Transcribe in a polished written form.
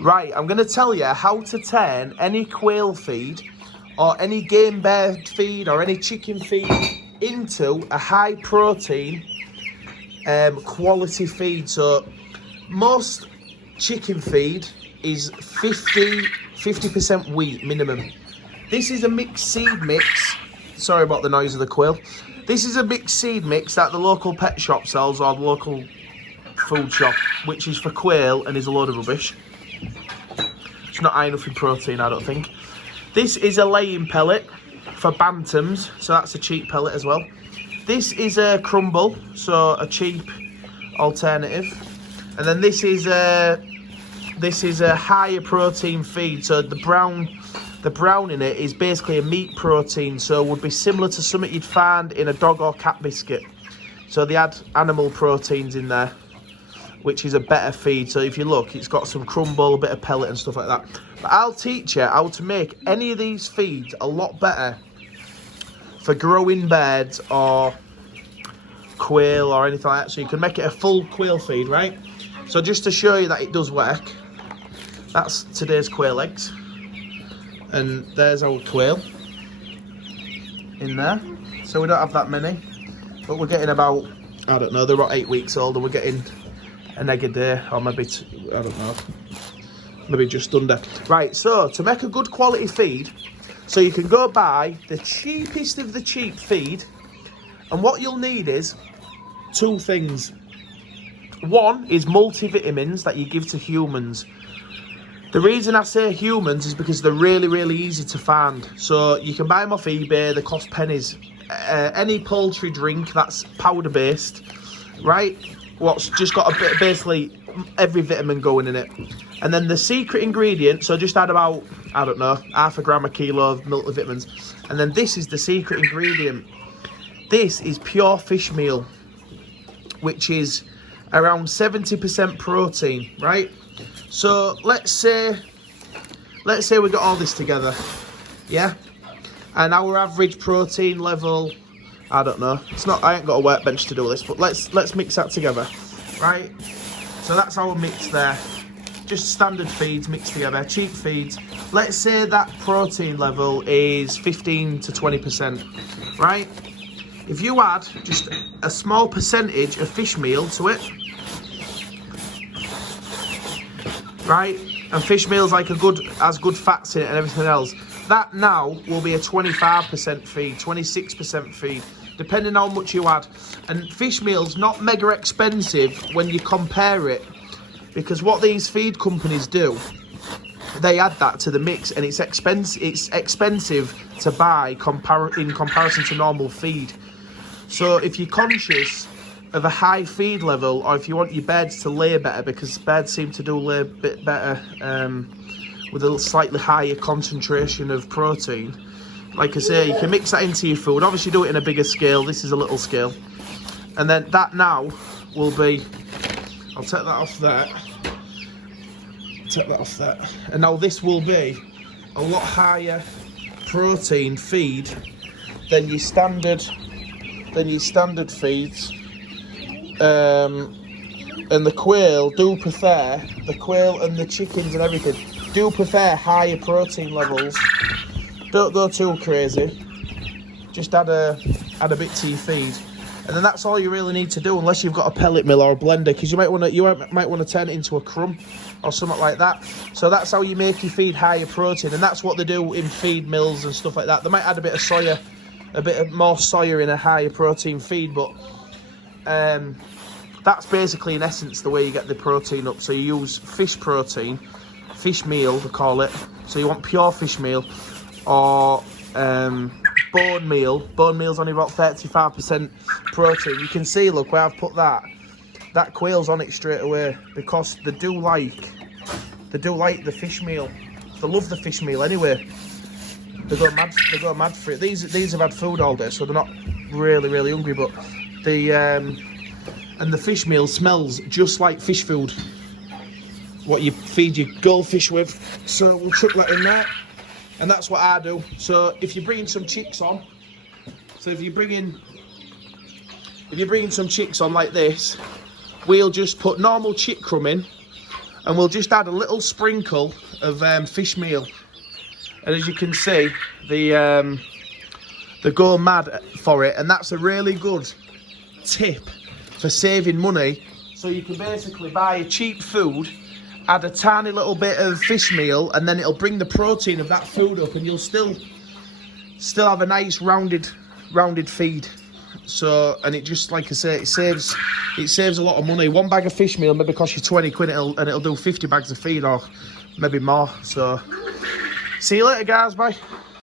Right, I'm going to tell you how to turn any quail feed or any game bird feed or any chicken feed into a high protein quality feed. So most chicken feed is 50% wheat minimum. This is a mixed seed mix. Sorry about the noise of the quail. This is a mixed seed mix that the local pet shop sells or the local food shop, which is for quail and is a load of rubbish. It's not high enough in protein, I don't think. This is a laying pellet for bantams, so that's a cheap pellet as well. This is a crumble, so a cheap alternative. And then this is a higher protein feed, so the brown in it is basically a meat protein, so it would be similar to something you'd find in a dog or cat biscuit. So they add animal proteins in there, which is a better feed. So if you look, it's got some crumble, a bit of pellet and stuff like that. But I'll teach you how to make any of these feeds a lot better for growing birds or quail or anything like that. So you can make it a full quail feed, right? So just to show you that it does work, that's today's quail eggs. And there's our quail in there. So we don't have that many, but we're getting about, I don't know, they're about 8 weeks old and we're getting an egg a day, or maybe, I don't know, maybe just under. Right, so to make a good quality feed, so you can go buy the cheapest of the cheap feed, and what you'll need is two things. One is multivitamins that you give to humans. The reason I say humans is because they're really, really easy to find. So you can buy them off eBay, they cost pennies. Any poultry drink that's powder-based, right? What's just got a bit, basically every vitamin going in it. And then the secret ingredient, so just add about, I don't know, half a gram, a kilo of multivitamins. And then this is the secret ingredient. This is pure fish meal, which is around 70% protein, right? So let's say we got all this together, yeah? And our average protein level, I don't know. It's not. I ain't got a workbench to do this, but let's mix that together, right? So that's our mix there. Just standard feeds mixed together, cheap feeds. Let's say that protein level is 15 to 20%, right? If you add just a small percentage of fish meal to it, right? And fish meal's like has good fats in it and everything else. That now will be a 25% feed, 26% feed, depending on how much you add. And fish meal's not mega expensive when you compare it, because what these feed companies do, they add that to the mix, and it's expensive to buy in comparison to normal feed. So if you're conscious of a high feed level, or if you want your birds to lay better, because birds seem to do lay a bit better with a slightly higher concentration of protein, like I say, you can mix that into your food. Obviously do it in a bigger scale. This is a little scale. And then that now will be, I'll take that off there. Take that off there. And now this will be a lot higher protein feed than your standard feeds. And the quail do prefer, the quail and the chickens and everything do prefer higher protein levels. Don't go too crazy. Just add a bit to your feed, and then that's all you really need to do, unless you've got a pellet mill or a blender, because you might want to turn it into a crumb or something like that. So that's how you make your feed higher protein, and that's what they do in feed mills and stuff like that. They might add a bit of soya, more soya in a higher protein feed, but that's basically in essence the way you get the protein up. So you use fish protein, fish meal they call it. So you want pure fish meal or bone meal. Bone meal's only about 35% protein. You can see, look where I've put that quail's on it straight away, because they do like the fish meal. They love the fish meal anyway. They go mad for it. These have had food all day, so they're not really hungry, but and the fish meal smells just like fish food, what you feed your goldfish with. So we'll chuck that in there, and that's what I do. So if you're bringing some chicks on, if you're bringing some chicks on like this, we'll just put normal chick crumb in, and we'll just add a little sprinkle of fish meal. And as you can see, they go mad for it, and that's a really good tip for saving money. So you can basically buy cheap food, add a tiny little bit of fish meal, and then it'll bring the protein of that food up, and you'll still have a nice rounded feed. So, and it just, like I say, it saves a lot of money. One bag of fish meal maybe cost you 20 quid, and it'll do 50 bags of feed or maybe more. So see you later, guys, bye.